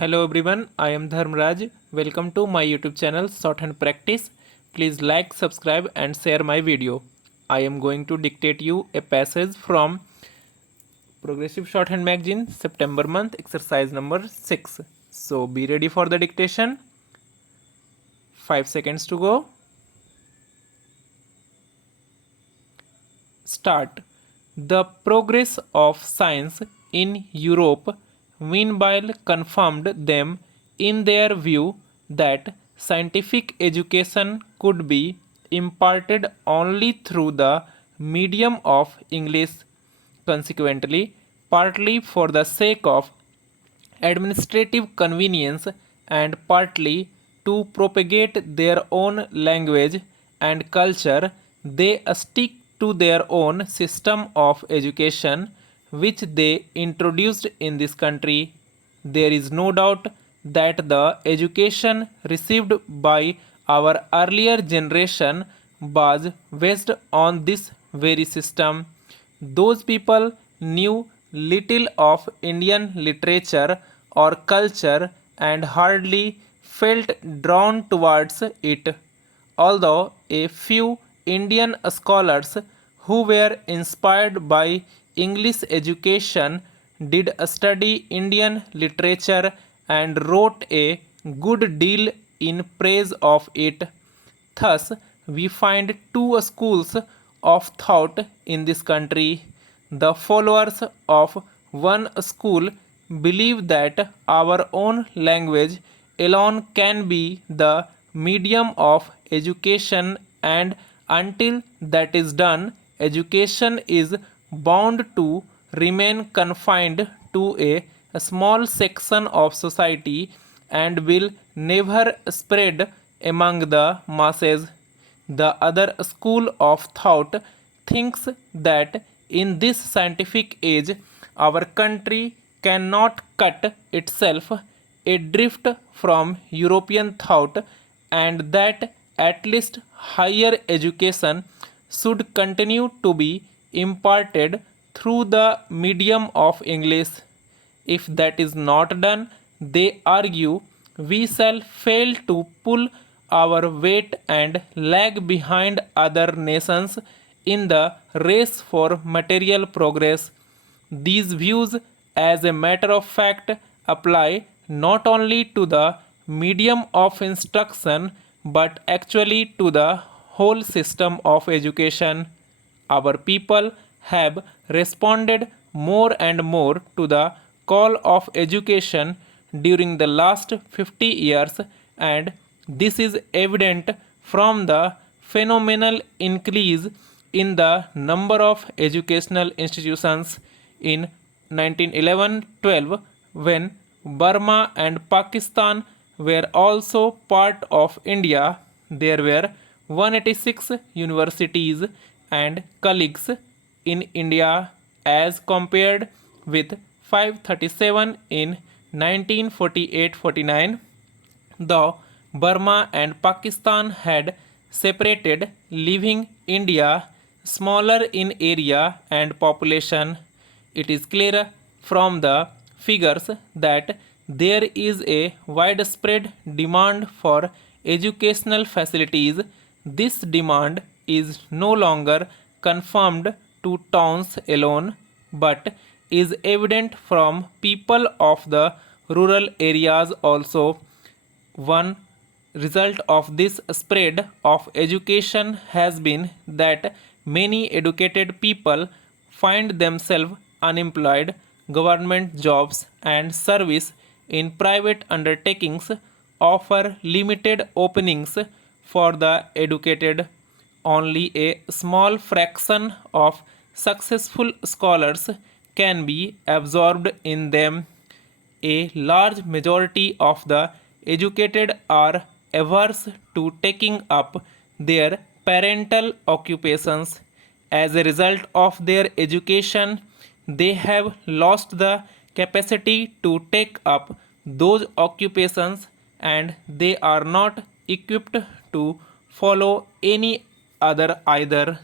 Hello everyone, I am Dharmraj. Welcome to my YouTube channel Shorthand Practice. Please like, subscribe and share my video. I am going to dictate you a passage from Progressive Shorthand Magazine, September month, exercise number 6. So be ready for the dictation. 5 seconds to go. Start. The progress of science in Europe meanwhile confirmed them in their view that scientific education could be imparted only through the medium of English. Consequently, partly for the sake of administrative convenience and partly to propagate their own language and culture, they stick to their own system of education which they introduced in this country. There is no doubt that the education received by our earlier generation was based on this very system. Those people knew little of Indian literature or culture and hardly felt drawn towards it, although a few Indian scholars who were inspired by English education did study Indian literature and wrote a good deal in praise of it. Thus, we find two schools of thought in this country. The followers of one school believe that our own language alone can be the medium of education, and until that is done, education is bound to remain confined to a small section of society and will never spread among the masses. The other school of thought thinks that in this scientific age, our country cannot cut itself adrift from European thought, and that at least higher education should continue to be imparted through the medium of English. If that is not done, they argue, we shall fail to pull our weight and lag behind other nations in the race for material progress. These views, as a matter of fact, apply not only to the medium of instruction but actually to the whole system of education. Our people have responded more and more to the call of education during the last 50 years, and this is evident from the phenomenal increase in the number of educational institutions in 1911-12, when Burma and Pakistan were also part of India. There were 186 universities and colleges in India as compared with 537 in 1948-49. Though Burma and Pakistan had separated, leaving India smaller in area and population, it is clear from the figures that there is a widespread demand for educational facilities. This demand is no longer confined to towns alone, but is evident from people of the rural areas also. One result of this spread of education has been that many educated people find themselves unemployed. Government jobs and service in private undertakings offer limited openings for the educated. Only a small fraction of successful scholars can be absorbed in them. A large majority of the educated are averse to taking up their parental occupations. As a result of their education, they have lost the capacity to take up those occupations, and they are not equipped to follow any other either.